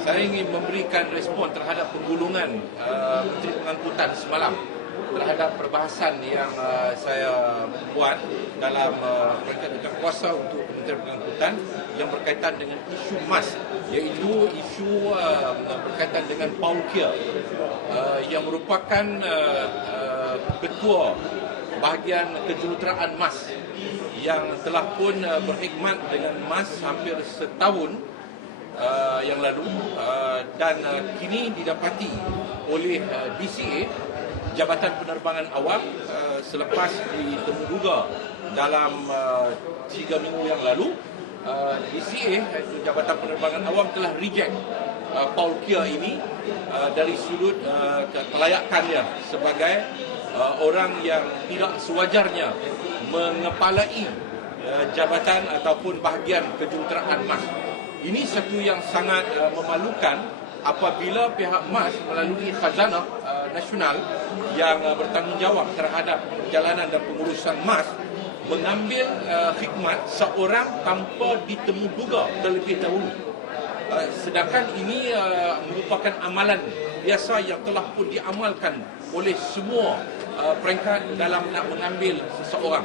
Saya ingin memberikan respon terhadap penggulungan Menteri Pengangkutan semalam terhadap perbahasan yang saya buat dalam peringkat kuasa untuk Kementerian Pengangkutan yang berkaitan dengan isu MAS, iaitu isu berkaitan dengan Paul Keir yang merupakan ketua bahagian kejuruteraan MAS yang telah pun berkhidmat dengan MAS hampir setahun yang lalu dan kini didapati oleh DCA, Jabatan Penerbangan Awam, selepas ditemuduga dalam 3 minggu yang lalu, DCA, iaitu Jabatan Penerbangan Awam, telah reject Paul Keir ini dari sudut kelayakannya sebagai orang yang tidak sewajarnya mengepalai jabatan ataupun bahagian kejuruteraan MAS. Ini satu yang sangat memalukan apabila pihak MAS melalui Khazanah Nasional yang bertanggungjawab terhadap perjalanan dan pengurusan MAS mengambil khidmat seorang tanpa ditemuduga terlebih dahulu. Sedangkan ini merupakan amalan biasa yang telah pun diamalkan oleh semua peringkat dalam nak mengambil seseorang.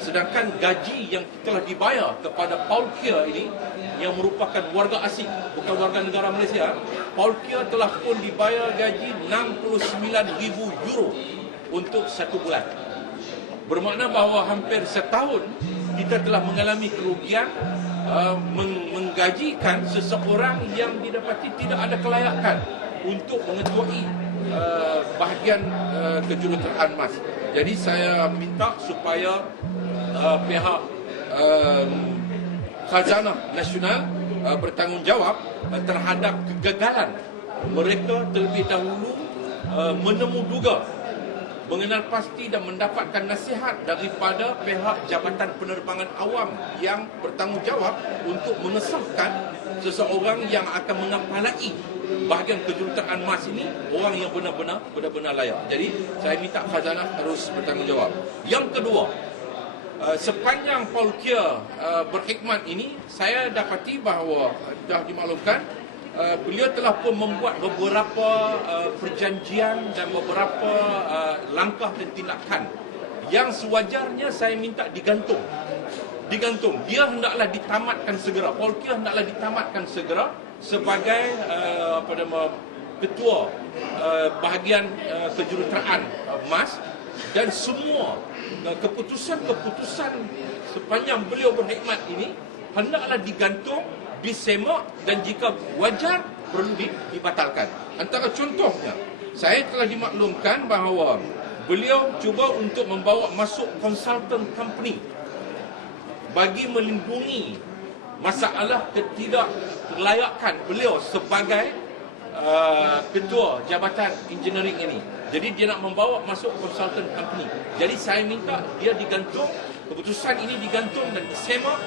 Sedangkan gaji yang telah dibayar kepada Paul Keir ini, yang merupakan warga asing, bukan warga negara Malaysia, Paul Keir telah pun dibayar gaji 69,000 euro untuk 1 bulan. Bermakna bahawa hampir setahun kita telah mengalami kerugian menggajikan seseorang yang didapati tidak ada kelayakan untuk mengetuai bahagian kejuruteraan MAS. Jadi saya minta supaya pihak Khazanah Nasional bertanggungjawab terhadap kegagalan mereka terlebih dahulu menemuduga, mengenal pasti dan mendapatkan nasihat daripada pihak Jabatan Penerbangan Awam yang bertanggungjawab untuk mengesahkan seseorang yang akan mengepalai bahagian kejuruteraan MAS ini, orang yang benar-benar layak. Jadi saya minta Khazanah terus bertanggungjawab. Yang kedua, sepanjang Paul Keir berkhidmat ini, saya dapati bahawa dah dimaklumkan beliau telah pun membuat beberapa perjanjian dan beberapa langkah dan tindakan yang sewajarnya saya minta digantung. Dia hendaklah ditamatkan segera. Paul Keir hendaklah ditamatkan segera sebagai ketua bahagian kejuruteraan MAS, dan semua keputusan-keputusan sepanjang beliau berkhidmat ini hendaklah digantung, disemak, dan jika wajar perlu dibatalkan. Antara contohnya, saya telah dimaklumkan bahawa beliau cuba untuk membawa masuk consultant company bagi melindungi masalah ketidaklayakan beliau sebagai ketua Jabatan Engineering ini. Jadi dia nak membawa masuk consultant company. Jadi saya minta dia digantung, keputusan ini digantung dan disemak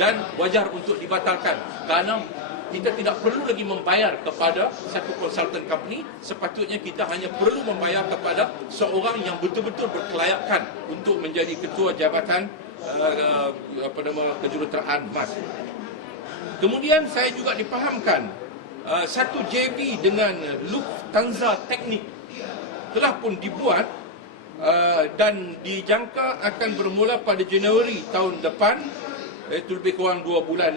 dan wajar untuk dibatalkan, kerana kita tidak perlu lagi membayar kepada satu consultant company. Sepatutnya kita hanya perlu membayar kepada seorang yang betul-betul berkelayakan untuk menjadi ketua Jabatan kejuruteraan MAS. Kemudian saya juga dipahamkan satu JV dengan Lufthansa Technik telah pun dibuat dan dijangka akan bermula pada Januari tahun depan, iaitu lebih kurang 2 bulan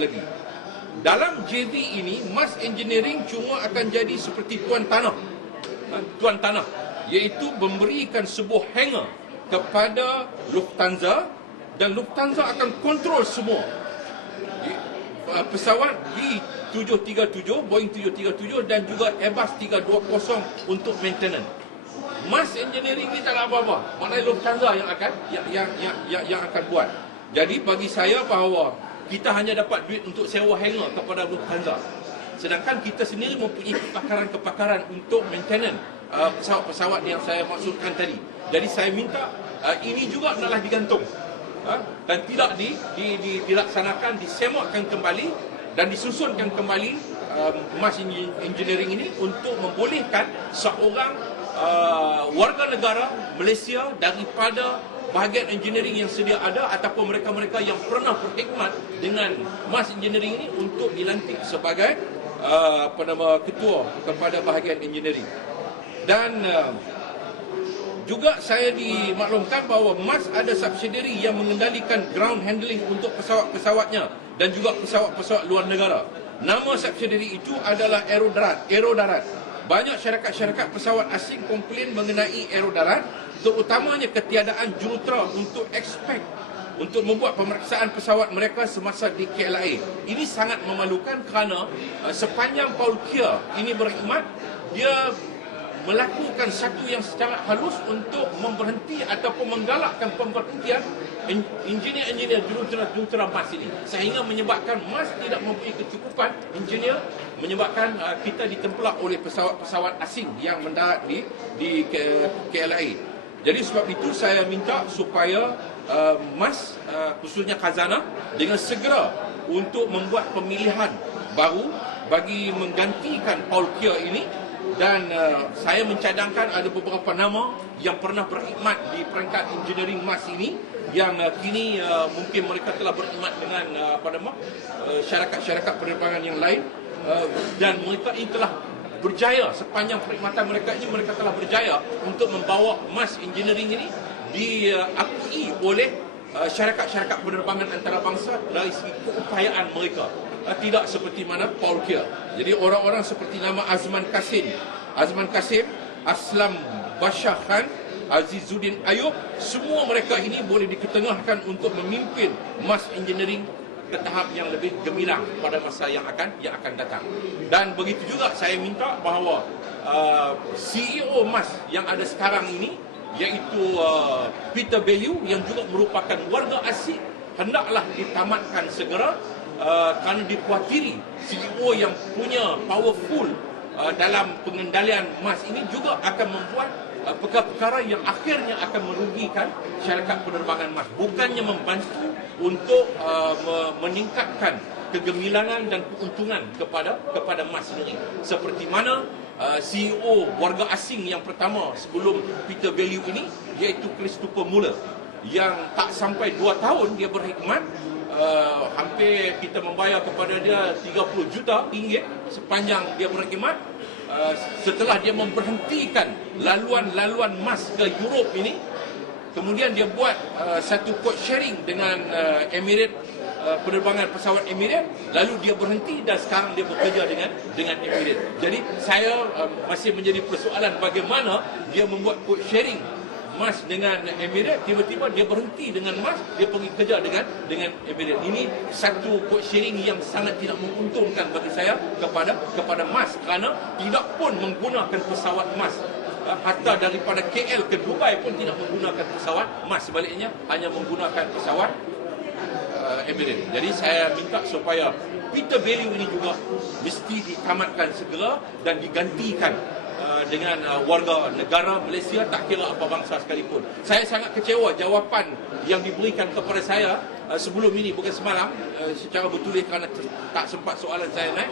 lagi. Dalam JV ini, MAS Engineering cuma akan jadi seperti tuan tanah, iaitu memberikan sebuah hangar kepada Lufthansa, dan Lufthansa akan kontrol semua pesawat B737, Boeing 737 dan juga Airbus 320 untuk maintenance. MAS Engineering ni tak ada apa-apa, maknanya Lufthansa yang akan buat. Jadi bagi saya bahawa kita hanya dapat duit untuk sewa hangar kepada Lufthansa, sedangkan kita sendiri mempunyai kepakaran untuk maintenance pesawat-pesawat yang saya maksudkan tadi. Jadi saya minta ini juga hendaklah digantung dan tidak dilaksanakan, disemakkan kembali dan disusunkan kembali MAS Engineering ini untuk membolehkan seorang warga negara Malaysia daripada bahagian engineering yang sedia ada ataupun mereka-mereka yang pernah berkhidmat dengan MAS Engineering ini untuk dilantik sebagai ketua kepada bahagian engineering. Dan juga saya dimaklumkan bahawa MAS ada subsidiary yang mengendalikan ground handling untuk pesawat-pesawatnya dan juga pesawat-pesawat luar negara. Nama subsidiary itu adalah Aerodarat. Banyak syarikat-syarikat pesawat asing komplain mengenai Aerodarat, terutamanya ketiadaan jurutera untuk membuat pemeriksaan pesawat mereka semasa di KLIA. Ini sangat memalukan kerana sepanjang Paul Kier ini berkhidmat, dia melakukan satu yang secara halus untuk memberhenti ataupun menggalakkan pemberhentian engineer-engineer jurutera MAS ini, sehingga menyebabkan MAS tidak mempunyai kecukupan engineer, menyebabkan kita ditempelak oleh pesawat-pesawat asing yang mendarat di KLIA. Jadi sebab itu saya minta supaya MAS, khususnya Khazanah, dengan segera untuk membuat pemilihan baru bagi menggantikan Paul Kier ini. Dan saya mencadangkan ada beberapa nama yang pernah berkhidmat di peringkat engineering MAS ini, yang kini mungkin mereka telah berkhidmat dengan syarikat-syarikat penerbangan yang lain, dan mereka ini telah berjaya. Sepanjang perkhidmatan mereka ini, mereka telah berjaya untuk membawa MAS engineering ini diakui oleh syarikat-syarikat penerbangan antarabangsa dari segi keupayaan mereka. Tidak seperti mana Paul Kier. Jadi orang-orang seperti nama Azman Kasim, Aslam Bashar Khan, Azizuddin Ayub, semua mereka ini boleh diketengahkan untuk memimpin MAS engineering ke tahap yang lebih gemilang pada masa yang akan datang. Dan begitu juga saya minta bahawa CEO MAS yang ada sekarang ini, iaitu Peter Bellew, yang juga merupakan warga asing, hendaklah ditamatkan segera, kerana dikuatiri CEO yang punya powerful dalam pengendalian MAS ini juga akan membuat perkara-perkara yang akhirnya akan merugikan syarikat penerbangan MAS, bukannya membantu untuk meningkatkan kegemilangan dan keuntungan kepada MAS sendiri. Seperti mana CEO warga asing yang pertama sebelum Peter Bellew ini, iaitu Christopher Muller, yang tak sampai 2 tahun dia berkhidmat, hampir kita membayar kepada dia 30 juta ringgit sepanjang dia berkhidmat. Setelah dia memberhentikan laluan MAS ke Europe ini, kemudian dia buat satu code sharing dengan Emirates, penerbangan pesawat Emirates, lalu dia berhenti dan sekarang dia bekerja dengan Emirates. Jadi saya masih menjadi persoalan bagaimana dia membuat code sharing MAS dengan Emirates, tiba-tiba dia berhenti dengan MAS, dia pergi kerja dengan Emirates. Ini satu code sharing yang sangat tidak menguntungkan bagi saya kepada MAS, kerana tidak pun menggunakan pesawat MAS. Hatta daripada KL ke Dubai pun tidak menggunakan pesawat MAS, sebaliknya hanya menggunakan pesawat Emirates. Jadi saya minta supaya Peter Bellew ini juga mesti ditamatkan segera dan digantikan dengan warga negara Malaysia, tak kira apa bangsa sekalipun. Saya sangat kecewa jawapan yang diberikan kepada saya sebelum ini, bukan semalam, secara bertulis kerana tak sempat soalan saya naik.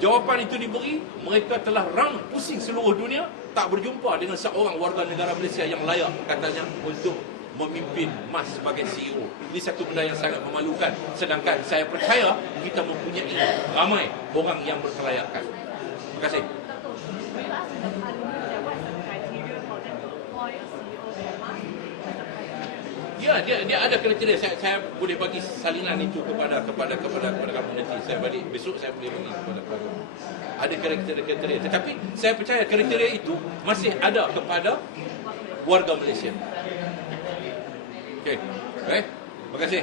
Jawapan itu diberi, mereka telah round pusing seluruh dunia, tak berjumpa dengan seorang warga negara Malaysia yang layak katanya untuk memimpin MAS sebagai CEO. Ini satu benda yang sangat memalukan. Sedangkan saya percaya kita mempunyai ramai orang yang berkelayakan. Terima kasih. Ya, dia ada kriteria. Saya boleh bagi salinan itu kepada kamu nanti. Saya balik besok, saya boleh bagi kepada kamu. Ada kriteria. Tetapi saya percaya kriteria itu masih ada kepada warga Malaysia. Okey. Baik. Terima kasih.